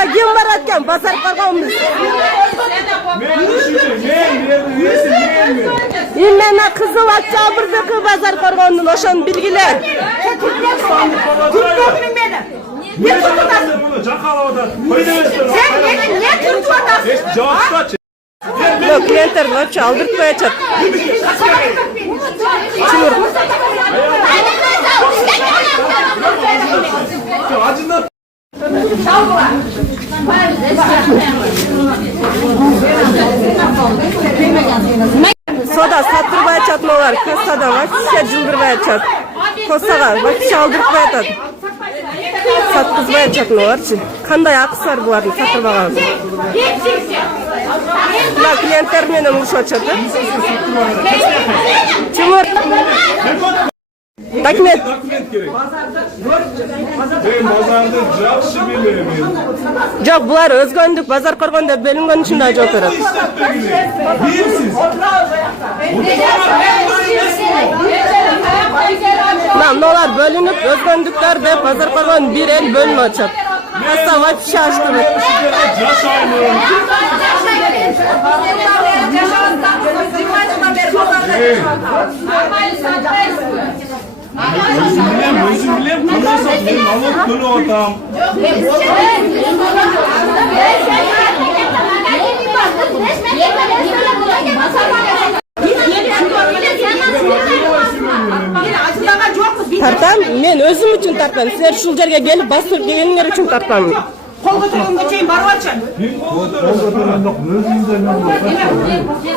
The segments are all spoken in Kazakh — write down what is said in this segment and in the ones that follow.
Başına kim var etken? Bazar korkuğumuz. İmmene kızı vatça bir bazar korkuğunun oşan bilgiler. Türkmen'in benim. Ne tutuyorsun? Sen beni ne tutuyorsun? Yok, klientler çaldırtmayacak. Çığır. Soda sattırmayacak var. Kasada var. Şişe cıldırmayacak. Kosaga bak çaldırtmayacak. Satkızmayacak var. Kanday akısar bu arada sattırmagan. Ya klientler meni uğraşacak. Çığır. Dokument. Жоқ, бұлар өзгөндүк базар коргондо бөлүнгөн үчүн да жок берет. Мыналар бөлүнүп, өзгөндүктөр деп базар коргон бир эл бөлүнүп атат. Каса вообще аштырып. Özüm bilem, kanalsa benim nalog dönü otam. Tartam, men özüm üçün tartam. Sizler şul жерге келип басып келгениңер үчүн тартам. Kol götürgөнгө чейин барып атчын.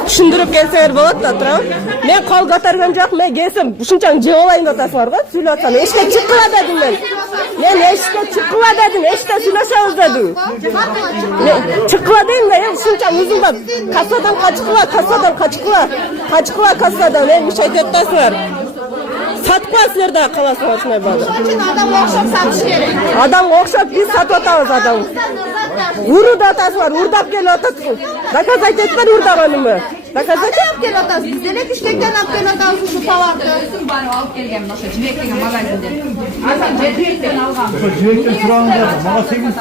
Түшүндүрүп келсеңер болот да, турам. Мен кол көтөргөн жок, мен келсем ушунчаң жеп алайын деп атасыңар го, сүйлөп атсам. Эште чыккыла дедим мен. Мен эште чыккыла дедим, эште сүйлөшөбүз дедим. Чыккыла дейм да, ушунчаң узунбап. Кассадан качкыла кассадан, мен иш айтып атасыңар. Сатпа силер да каласыңар ушундай баада. Adam okşap satış керек. Адам окшоп биз сатып атабыз адам. Уру да атасыңар, урдап келип атасың. Доказать этпен урдаганымы? Доказать Alıp gel atası. Biz de iştekten alıp gel atası şu tavardı. Bari alıp gelgen başa, cibek деген magazinde. Hasan cebekten algan. Cibekten sıranı da, bana 8